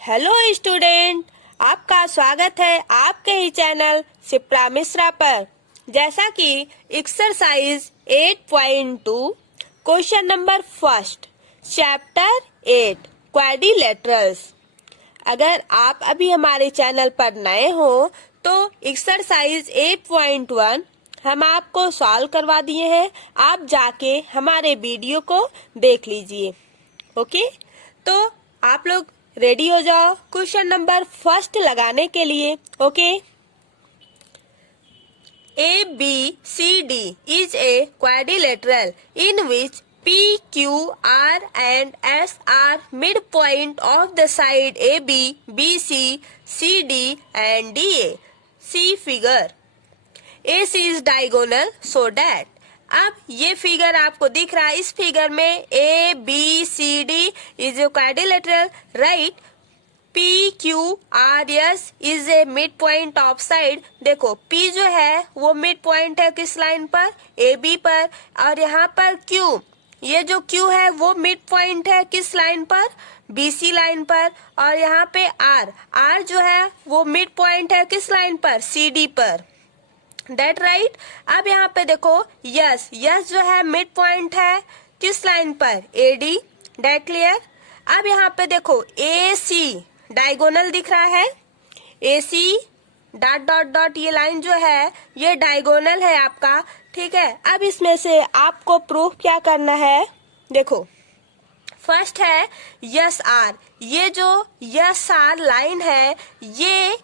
Hello student, आपका स्वागत है आपके ही चैनल शिप्रा मिश्रा पर। जैसा कि exercise 8.2 question number first chapter 8 quadrilaterals. अगर आप अभी हमारे चैनल पर नए हो तो एक्सरसाइज 8.1 हम आपको सॉल्व करवा दिए हैं। आप जाके हमारे वीडियो को देख लीजिए। ओके, तो आप लोग रेडी हो जाओ क्वेश्चन नंबर फर्स्ट लगाने के लिए। Okay, ABCD is a quadrilateral in which PQR and S are midpoint of the side AB, BC, CD and DA. See figure. AC is diagonal so that अब ये figure आपको दिख रहा है। इस फिगर में ABCD is a quadrilateral, right. PQRS is a mid point of side. देखो P जो है वो मिड पॉइंट है किस लाइन पर, AB पर, और यहाँ पर Q, ये जो Q है वो मिड पॉइंट है किस लाइन पर, BC लाइन पर। और यहाँ पे R जो है वो मिड पॉइंट है किस लाइन पर, CD पर। That right? अब यहाँ पे देखो यस जो है मिड पॉइंट है किस लाइन पर, AD। Date clear. अब यहाँ पे देखो AC डायगोनल दिख रहा है, AC डॉट डॉट डॉट ये लाइन जो है ये डायगोनल है आपका, ठीक है। अब इसमें से आपको प्रूफ क्या करना है, देखो फर्स्ट है यस आर। ये जो यस आर लाइन है ये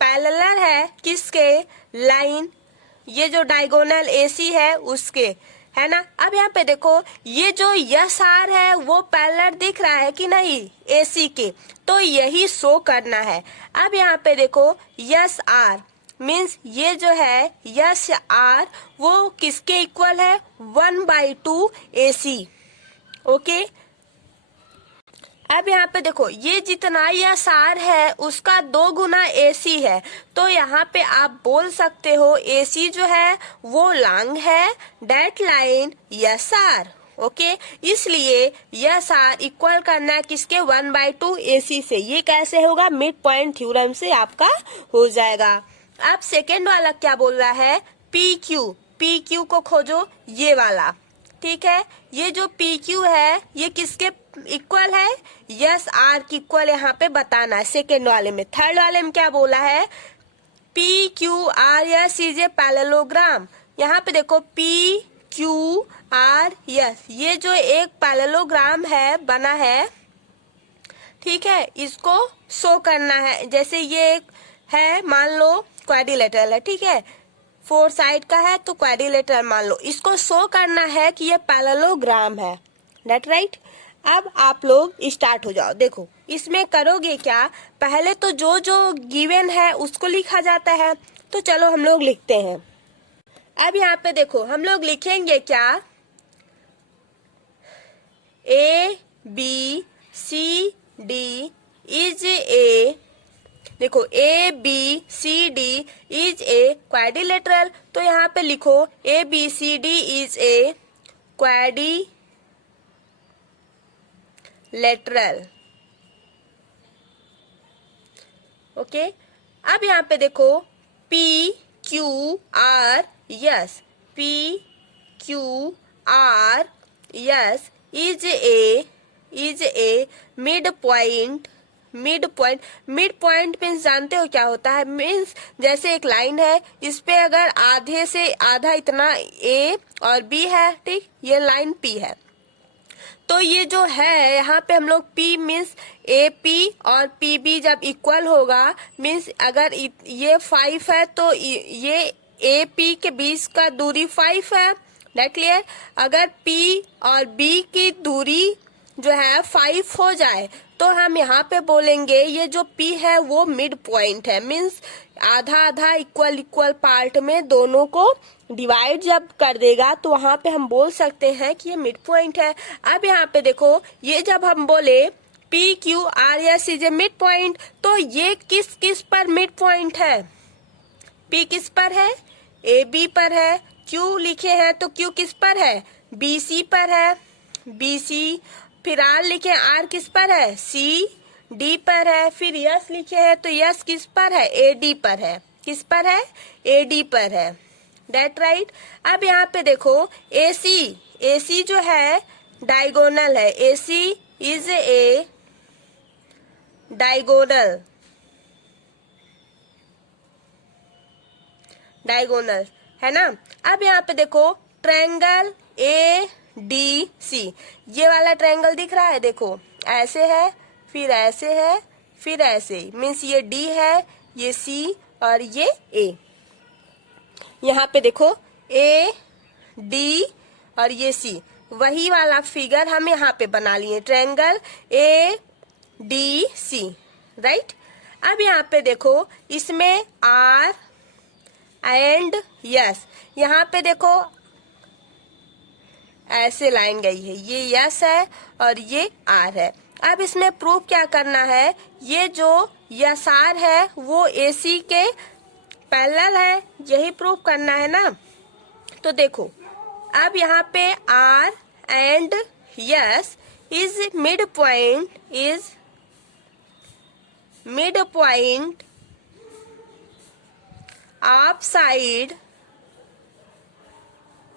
पैरेलल है किसके, लाइन, ये जो डायगोनल AC है उसके, है ना। अब यहाँ पे देखो ये जो यस आर है वो पैरेलल दिख रहा है कि नहीं AC के, तो यही शो करना है। अब यहाँ पे देखो यस आर मीन्स ये जो है यस आर वो किसके इक्वल है, 1/2 AC। ओके, अब यहाँ पे देखो ये जितना यस आर है उसका 2 गुना AC है, तो यहाँ पे आप बोल सकते हो AC जो है वो लॉन्ग है डेट लाइन यस आर। ओके, इसलिए यस आर इक्वल करना है किसके, 1/2 AC से। ये कैसे होगा, मिड पॉइंट थ्योरम से आपका हो जाएगा। अब सेकेंड वाला क्या बोल रहा है, PQ को खोजो, ये वाला, ठीक है। ये जो PQ है ये किसके इक्वल है, यस आर की इक्वल यहाँ पे बताना है सेकेंड वाले में। थर्ड वाले में क्या बोला है, PQRS इज ए पैरेललोग्राम। यहाँ पे देखो PQRS ये जो एक पैरेललोग्राम है बना है, ठीक है, इसको शो करना है। जैसे ये एक है, मान लो क्वाड्रिलेटरल है, ठीक है, 4 साइड का है तो क्वाड्रिलेटरल मान लो, इसको शो करना है कि ये पैरेललोग्राम है, दैट राइट। अब आप लोग स्टार्ट हो जाओ। देखो इसमें करोगे क्या, पहले तो जो जो गिवन है उसको लिखा जाता है, तो चलो हम लोग लिखते हैं। अब यहाँ पे देखो हम लोग लिखेंगे क्या, ABCD इज ए, देखो ABCD इज ए क्वाड्रिलेटरल, तो यहाँ पे लिखो ABCD is a quadrilateral. Okay, अब यहाँ पे देखो PQRS is a mid point means जानते हो क्या होता है, मीन्स जैसे एक लाइन है, इस पे अगर आधे से आधा इतना A और B है, ठीक, ये लाइन P है, तो ये जो है यहाँ पे हम लोग P मीन्स AP और PB जब इक्वल होगा, मीन्स अगर ये 5 है तो ये AP के बीच का दूरी 5 है, दैट क्लियर। अगर P और B की दूरी जो है 5 हो जाए तो हम यहाँ पे बोलेंगे ये जो P है वो मिड पॉइंट है, मीन्स आधा आधा इक्वल पार्ट में दोनों को डिवाइड जब कर देगा तो वहां पे हम बोल सकते हैं कि ये मिड पॉइंट है। अब यहाँ पे देखो ये जब हम बोले PQRS is a mid point, तो ये किस पर मिड पॉइंट है, P किस पर है, AB पर है, Q लिखे हैं तो Q किस पर है, BC पर है, BC, फिर R लिखे, R किस पर है, C, डी पर है, फिर यस लिखे हैं तो यस किस पर है, ए डी पर है। किस पर है, ए डी पर है, दैट राइट। अब यहाँ पे देखो ए सी जो है डायगोनल है, ए सी इज ए डायगोनल है ना। अब यहाँ पे देखो ट्रायंगल ए डी सी, ये वाला ट्रायंगल दिख रहा है, देखो ऐसे है, फिर ऐसे है, फिर ऐसे, मीन्स ये डी है, ये सी और ये ए। यहाँ पे देखो ए डी और ये सी, वही वाला फिगर हम यहाँ पे बना लिए, triangle A D C, right. अब यहाँ पे देखो इसमें आर एंड यस, यहाँ पे देखो ऐसे लाइन गई है, ये यस है और ये आर है। अब इसमें प्रूव क्या करना है, ये जो यस आर है वो एसी के पैरेलल है, यही प्रूव करना है ना। तो देखो अब यहाँ पे R and S is mid point of side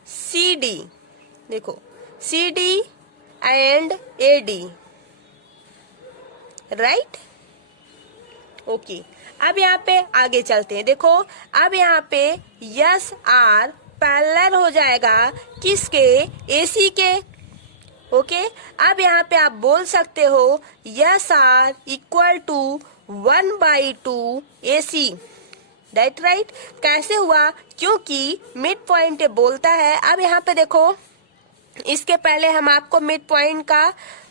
C D, देखो C D and A D, right, okay. अब यहाँ पे आगे चलते हैं, देखो अब यहाँ पे यस आर पैरेलल हो जाएगा किसके, एसी के, ओके। अब यहाँ पे आप बोल सकते हो S R equal to 1/2 AC, that right. कैसे हुआ, क्योंकि मिड पॉइंट बोलता है। अब यहाँ पे देखो इसके पहले हम आपको मिड पॉइंट का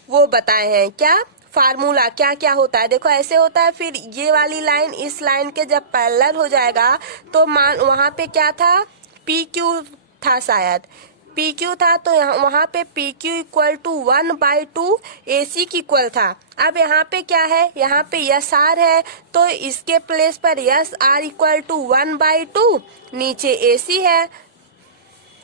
वो बताए हैं, क्या फार्मूला क्या क्या होता है, देखो ऐसे होता है, फिर ये वाली लाइन इस लाइन के जब पैरेलल हो जाएगा तो मान वहां पे क्या था, पी क्यू था, शायद पी क्यू था, तो वहां पे P Q equal to 1/2 AC की इक्वल था। अब यहाँ पे क्या है, यहाँ पे यस आर है, तो इसके प्लेस पर यस आर इक्वल टू 1/2, नीचे AC है,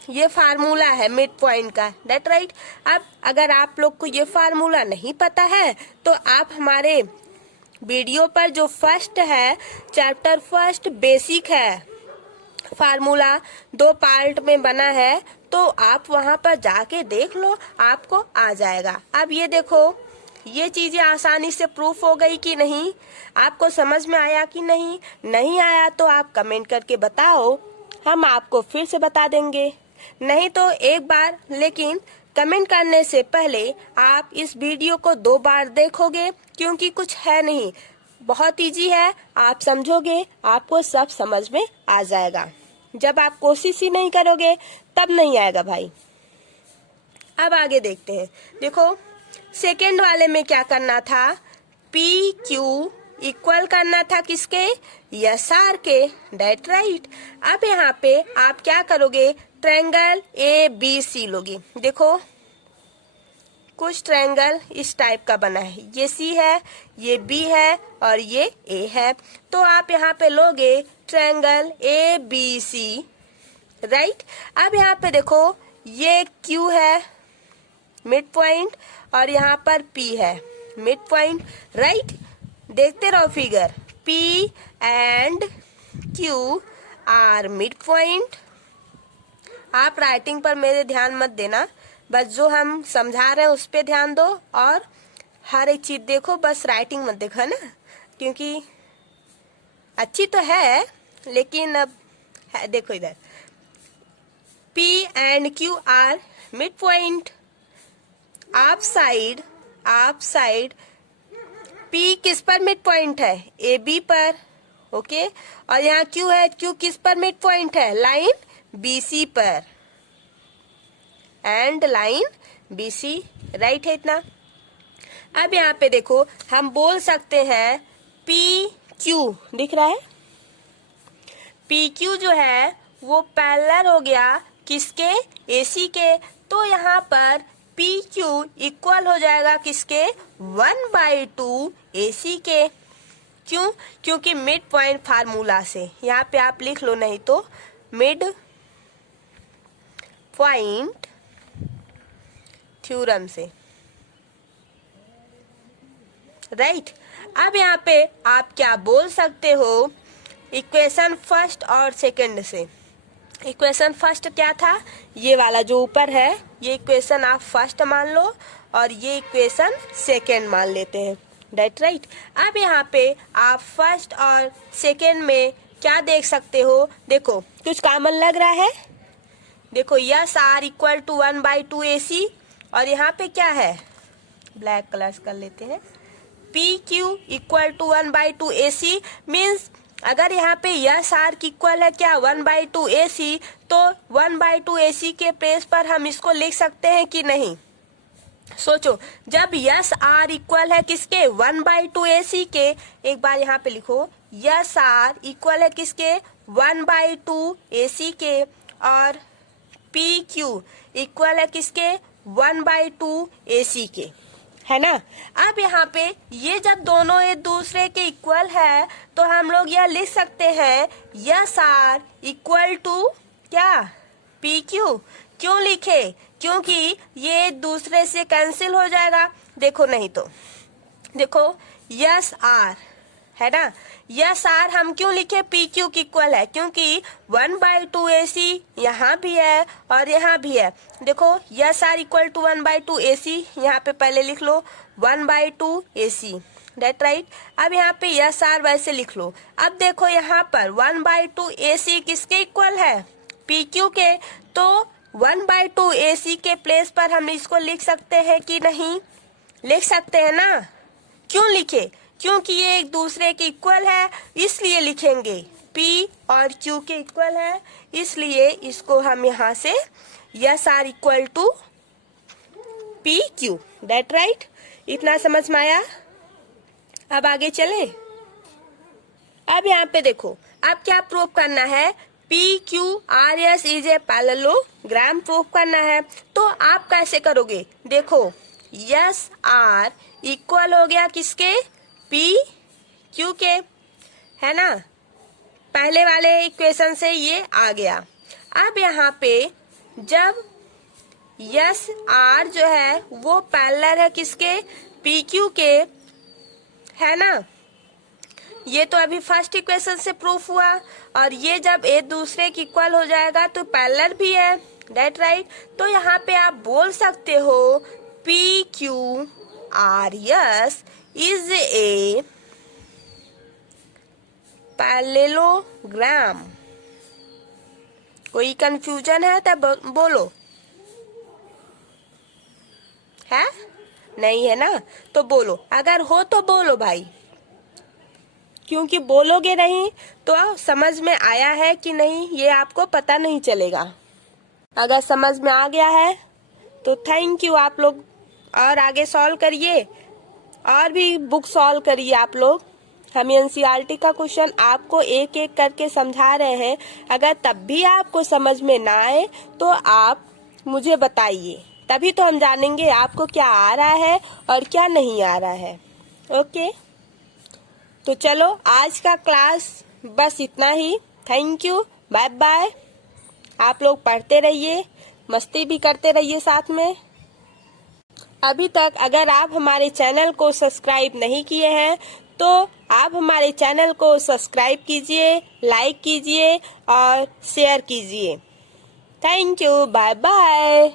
ये फार्मूला है मिड पॉइंट का, दैट राइट। अब अगर आप लोग को ये फार्मूला नहीं पता है तो आप हमारे वीडियो पर जो फर्स्ट है, चैप्टर फर्स्ट बेसिक है, फार्मूला 2 पार्ट में बना है, तो आप वहां पर जाके देख लो, आपको आ जाएगा। अब ये देखो ये चीजें आसानी से प्रूफ हो गई कि नहीं, आपको समझ में आया कि नहीं, नहीं आया तो आप कमेंट करके बताओ, हम आपको फिर से बता देंगे। नहीं तो एक बार, लेकिन कमेंट करने से पहले आप इस वीडियो को 2 बार देखोगे, क्योंकि कुछ है नहीं, बहुत इजी है, आप समझोगे, आपको सब समझ में आ जाएगा। जब आप कोशिश ही नहीं करोगे तब नहीं आएगा भाई। अब आगे देखते हैं, देखो सेकेंड वाले में क्या करना था, पी क्यू इक्वल करना था किसके, यस आर के, दैट राइट। अब यहाँ पे आप क्या करोगे, ट्रायंगल ए बी सी लोगे, देखो कुछ ट्रायंगल इस टाइप का बना है, ये सी है, ये बी है और ये ए है, तो आप यहाँ पे लोगे triangle A B C, right. अब यहाँ पे देखो ये क्यू है मिड पॉइंट और यहाँ पर पी है मिड पॉइंट, राइट। देखते रहो figure, P and Q R mid point. आप राइटिंग पर मेरे ध्यान मत देना, बस जो हम समझा रहे हैं उस पे ध्यान दो, और हर एक चीज देखो, बस राइटिंग मत देखो, है ना, क्योंकि अच्छी तो है लेकिन अब है, देखो इधर P and Q are mid point, आप साइड P किस पर मिड पॉइंट है, AB पर, ओके। और यहाँ Q है, Q किस पर मिड पॉइंट है, लाइन BC पर, एंड लाइन BC, राइट है इतना। अब यहाँ पे देखो हम बोल सकते हैं PQ, दिख रहा है, PQ जो है वो पैरेलल हो गया किसके, AC के, तो यहाँ पर PQ इक्वल हो जाएगा किसके, 1/2 AC के। क्यों, क्योंकि मिड पॉइंट फार्मूला से, यहाँ पे आप लिख लो, नहीं तो मिड पॉइंट थ्योरम से, राइट। अब यहाँ पे आप क्या बोल सकते हो इक्वेशन फर्स्ट और सेकंड से। इक्वेशन फर्स्ट क्या था, ये वाला जो ऊपर है, ये इक्वेशन आप फर्स्ट मान लो और ये इक्वेशन सेकंड मान लेते हैं, दैट राइट। अब यहाँ पे आप फर्स्ट और सेकंड में क्या देख सकते हो, देखो कुछ कॉमन लग रहा है, देखो S R equal to 1/2 AC और यहाँ पे क्या है, ब्लैक कलर कर लेते हैं, P Q equal to 1/2 AC means अगर यहाँ पे यस आर की इक्वल है क्या 1/2 AC, तो 1/2 AC के प्लेस पर हम इसको लिख सकते हैं कि नहीं। सोचो, जब यस आर इक्वल है किसके 1/2 AC के, एक बार यहाँ पे लिखो यस आर इक्वल है किसके 1/2 AC के और पी क्यू इक्वल है किसके 1/2 AC के, है ना। अब यहाँ पे ये जब दोनों एक दूसरे के इक्वल है तो हम लोग यह लिख सकते हैं यस आर इक्वल टू क्या पी क्यू। क्यों लिखे, क्योंकि ये एक दूसरे से कैंसिल हो जाएगा। देखो नहीं तो देखो यस आर है ना, यस आर हम क्यों लिखे पी क्यू की इक्वल है, क्योंकि 1/2 AC यहाँ भी है और यहाँ भी है। देखो S R equal to 1/2 AC, यहाँ पे पहले लिख लो 1/2 AC, दैट राइट। अब यहाँ पे यस आर वैसे लिख लो। अब देखो यहाँ पर 1/2 AC किसके इक्वल है, पी क्यू के, तो 1/2 AC के प्लेस पर हम इसको लिख सकते हैं कि नहीं, लिख सकते हैं ना। क्यों लिखे, क्योंकि ये एक दूसरे के इक्वल है इसलिए लिखेंगे, P और Q के इक्वल है इसलिए इसको हम यहाँ से S R equal to P Q, that right. इतना समझ में आया। अब आगे चले। अब यहाँ पे देखो अब क्या प्रूव करना है, PQRS is a parallelogram prove करना है। तो आप कैसे करोगे, देखो यस आर इक्वल हो गया किसके PQ के, है ना, पहले वाले इक्वेशन से ये आ गया। अब यहाँ पे जब यस आर जो है वो पैरेलल है किसके PQ के, है ना, ये तो अभी फर्स्ट इक्वेशन से प्रूफ हुआ और ये जब एक दूसरे की इक्वल हो जाएगा तो पैरेलल भी है, दैट राइट। तो यहाँ पे आप बोल सकते हो PQRS इज ए पैरेललोग्राम। कोई कंफ्यूजन है तब बोलो, है नहीं है ना, तो बोलो, अगर हो तो बोलो भाई, क्योंकि बोलोगे नहीं तो समझ में आया है कि नहीं ये आपको पता नहीं चलेगा। अगर समझ में आ गया है तो थैंक यू, आप लोग और आगे सॉल्व करिए और भी बुक सॉल्व करिए आप लोग। हम NCERT का क्वेश्चन आपको एक एक करके समझा रहे हैं। अगर तब भी आपको समझ में ना आए तो आप मुझे बताइए, तभी तो हम जानेंगे आपको क्या आ रहा है और क्या नहीं आ रहा है। ओके, तो चलो आज का क्लास बस इतना ही। Thank you, bye bye. आप लोग पढ़ते रहिए, मस्ती भी करते रहिए साथ में। अभी तक अगर आप हमारे चैनल को सब्सक्राइब नहीं किए हैं तो आप हमारे चैनल को सब्सक्राइब कीजिए, लाइक कीजिए और शेयर कीजिए। Thank you, bye bye.